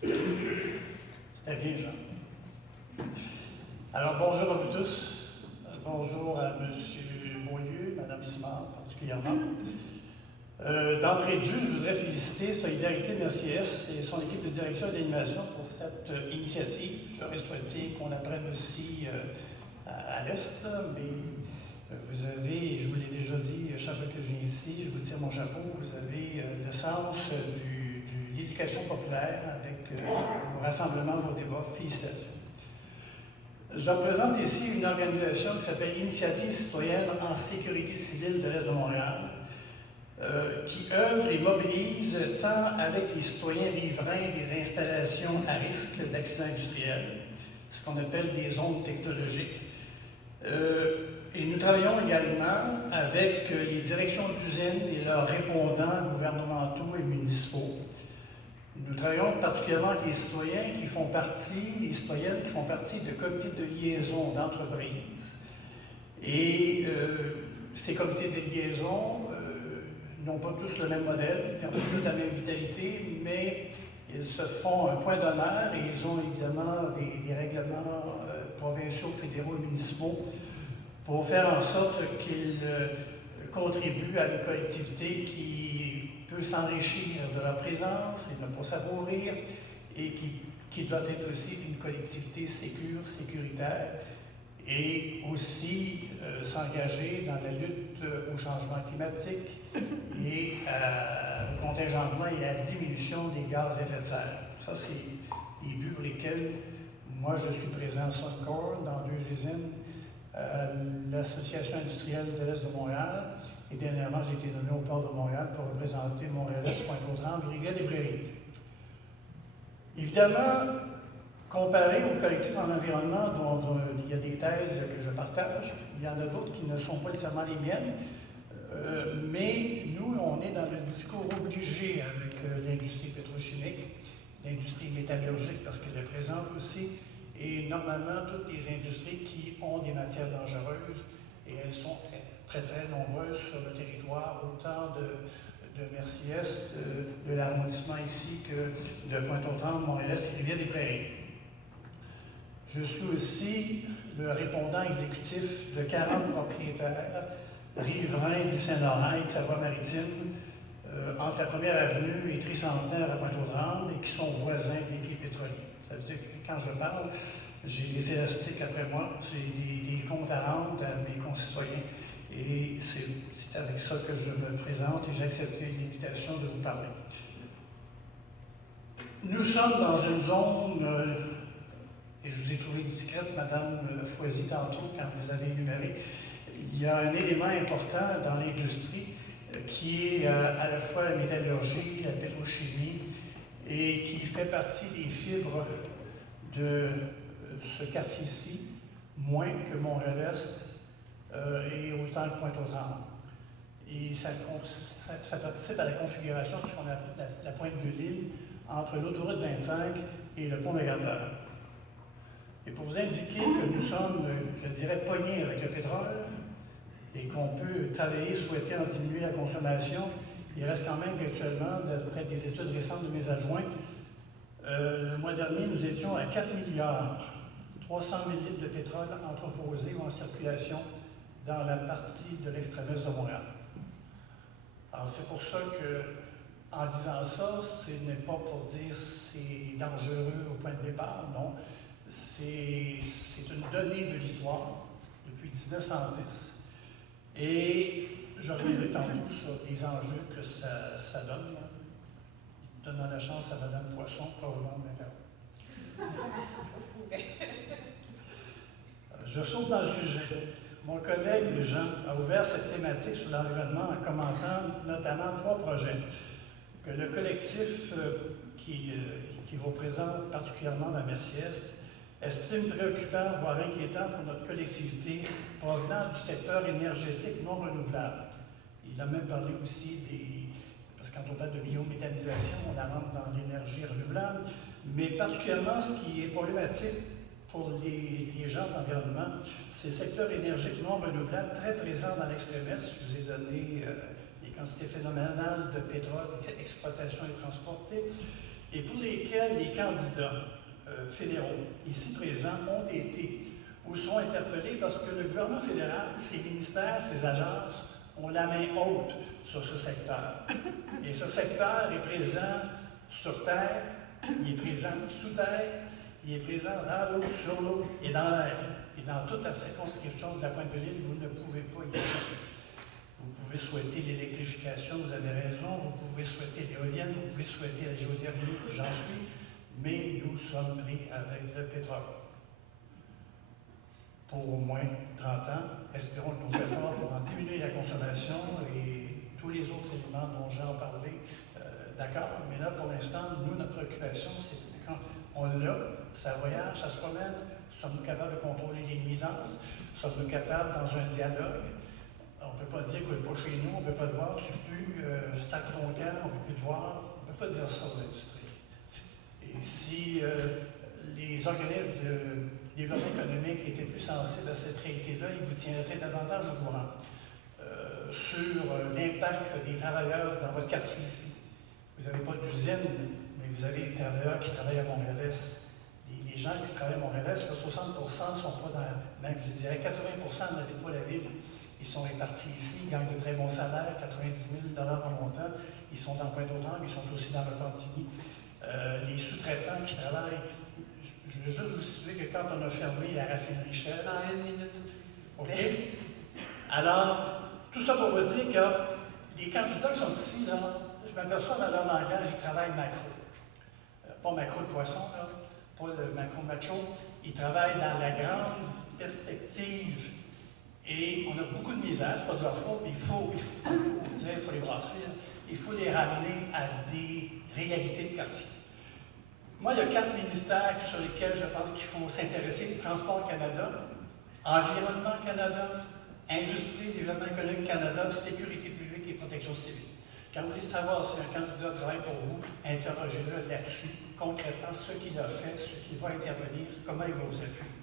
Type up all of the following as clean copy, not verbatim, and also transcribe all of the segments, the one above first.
C'était bien, Jean. Alors, bonjour à vous tous. Bonjour à M. Beaulieu, Mme Simard particulièrement. D'entrée de jeu, je voudrais féliciter Solidarité Merciès et son équipe de direction et d'animation pour cette initiative. J'aurais souhaité qu'on la prenne aussi à l'Est, mais vous avez, et je vous l'ai déjà dit chaque fois que je viens ici, je vous tire mon chapeau, vous avez le sens de l'éducation populaire avec vos rassemblements, vos débats. Félicitations. Je représente ici une organisation qui s'appelle Initiative citoyenne en sécurité civile de l'Est de Montréal, qui œuvre et mobilise tant avec les citoyens riverains des installations à risque d'accidents industriels, ce qu'on appelle des zones technologiques. Et nous travaillons également avec les directions d'usines et leurs répondants gouvernementaux et municipaux. Nous travaillons particulièrement avec les citoyens qui font partie, les citoyennes qui font partie de comités de liaison d'entreprise. Et ces comités de liaison n'ont pas tous le même modèle, ils n'ont pas tous la même vitalité, mais ils se font un point d'honneur et ils ont évidemment des règlements provinciaux, fédéraux et municipaux pour faire en sorte qu'ils contribuent à une collectivité qui peut s'enrichir de leur présence et ne pas s'appauvrir et qui doit être aussi une collectivité sécuritaire et aussi s'engager dans la lutte au changement climatique et au contingentement et à la diminution des gaz à effet de serre. Ça, c'est des buts pour lesquels moi je suis présent à Suncor dans 2 usines, l'Association industrielle de l'Est de Montréal, et dernièrement j'ai été nommé au port de Montréal pour représenter Montréal-Est, Pointe-aux-Trembles, Rivière-des-Prairies. Évidemment, comparé aux collectifs en environnement dont il y a des thèses que je partage, il y en a d'autres qui ne sont pas nécessairement les miennes, mais nous, on est dans le discours obligé avec l'industrie pétrochimique, l'industrie métallurgique parce qu'elle est présente aussi, et normalement toutes les industries qui ont des matières dangereuses, et elles sont très très nombreuses sur le territoire, autant de Merciès, de l'arrondissement ici que de Pointe-aux-Trembles, Montréal-Est et Rivière-des-Prairies. Je suis aussi le répondant exécutif de 40 propriétaires riverains du Saint-Laurent et de Savoie-Maritime, entre la Première Avenue et Tricentenaire à Pointe-aux-Trembles, et qui sont voisins des quais pétroliers. Ça veut dire que quand je parle, j'ai des élastiques après moi, j'ai des comptes à rendre à mes concitoyens. Et c'est avec ça que je me présente et j'ai accepté l'invitation de vous parler. Nous sommes dans une zone, et je vous ai trouvé discrète, Madame Foisy, tantôt, quand vous avez énuméré, il y a un élément important dans l'industrie qui est à la fois la métallurgie, la pétrochimie, et qui fait partie des fibres de ce quartier-ci, moins que Montréal-Est et autant que Pointe-aux-Trembles. Et ça participe à la configuration de ce qu'on appelle la pointe de l'île entre l'autoroute 25 et le pont de Gardeur. Et pour vous indiquer que nous sommes, je dirais, pognés avec le pétrole et qu'on peut travailler, souhaiter en diminuer la consommation, il reste quand même qu'actuellement, d'après des études récentes de mes adjoints, le mois dernier, nous étions à 4 milliards 300 000 litres de pétrole entreposés ou en circulation dans la partie de l'extrême-est de Montréal. Alors c'est pour ça que, en disant ça, ce n'est pas pour dire c'est dangereux au point de départ, non. C'est une donnée de l'histoire depuis 1910 et je reviendrai tantôt sur les enjeux que ça donne, donnant la chance à Mme Poisson, probablement maintenant. Je saute dans le sujet. Mon collègue Jean a ouvert cette thématique sur l'environnement en commentant notamment 3 projets que le collectif qui vous présente particulièrement dans Merciès estime préoccupant, voire inquiétant pour notre collectivité provenant du secteur énergétique non renouvelable. Il a même parlé aussi parce que quand on parle de biométhanisation, on la rentre dans l'énergie renouvelable, mais particulièrement ce qui est problématique pour les gens d'environnement, c'est le secteur énergique non renouvelable très présent dans l'extrême-est. Je vous ai donné des quantités phénoménales de pétrole, exploitation et transporté. et pour lesquels les candidats fédéraux ici présents ont été ou sont interpellés parce que le gouvernement fédéral, ses ministères, ses agences ont la main haute sur ce secteur. Et ce secteur est présent sur terre, il est présent sous terre, il est présent dans l'eau, sur l'eau et dans l'air. Et dans toute la circonscription de la Pointe-Péline, vous ne pouvez pas y aller. Vous pouvez souhaiter l'électrification, vous avez raison, vous pouvez souhaiter l'éolienne, vous pouvez souhaiter la géothermie, j'en suis, mais nous sommes pris avec le pétrole. Pour au moins 30 ans, espérons que nos efforts pour en diminuer la consommation et tous les autres éléments dont j'ai parlé, d'accord, mais là pour l'instant, nous, notre préoccupation, c'est quand on l'a, ça voyage, ça se promène, sommes-nous capables de contrôler les nuisances, sommes-nous capables dans un dialogue. On ne peut pas dire qu'il n'est pas chez nous, on ne peut pas le voir, tu pues, stack ton camp, on ne peut plus le voir, on ne peut pas dire ça aux industries. Et si les organismes de développement économique étaient plus sensibles à cette réalité-là, ils vous tiendraient davantage au courant sur l'impact des travailleurs dans votre quartier ici. Vous n'avez pas d'usine, mais vous avez des travailleurs qui travaillent à Montréal-Est. Les gens qui travaillent à Montréal-Est, 60% ne sont pas dans, même je dirais 80% n'habitent pas la ville. Ils sont répartis ici, ils gagnent de très bons salaires, 90 000 en montant. Ils sont dans Pointe-aux-Trembles, ils sont aussi dans le Cantigny. Les sous-traitants qui travaillent, je veux juste vous situer que quand on a fermé la raffinerie Shell. Dans 1 minute aussi, s'il vous plaît. OK. Alors, tout ça pour vous dire que les candidats qui sont ici, là, je m'aperçois dans leur langage, ils travaillent macro. Pas macro de poisson, là, pas le macro macho. Ils travaillent dans la grande perspective. Et on a beaucoup de misère, c'est pas de leur faute, mais il faut les brasser, hein. Il faut les ramener à des réalités de quartier. Moi, il y a 4 ministères sur lesquels je pense qu'il faut s'intéresser. Transport Canada, Environnement Canada, Industrie, Développement économique Canada, Sécurité publique et protection civile. Quand vous voulez savoir si un candidat travaille pour vous, interrogez-le là-dessus, concrètement, ce qu'il a fait, ce qu'il va intervenir, comment il va vous appuyer.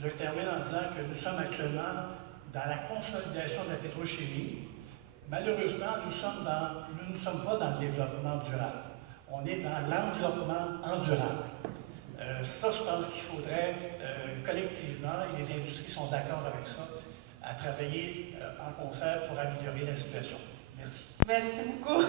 Je termine en disant que nous sommes actuellement dans la consolidation de la pétrochimie. Malheureusement, nous ne sommes pas dans le développement durable. On est dans l'enveloppement endurable. Ça, je pense qu'il faudrait collectivement, et les industries sont d'accord avec ça, à travailler en concert pour améliorer la situation. Merci. Merci beaucoup.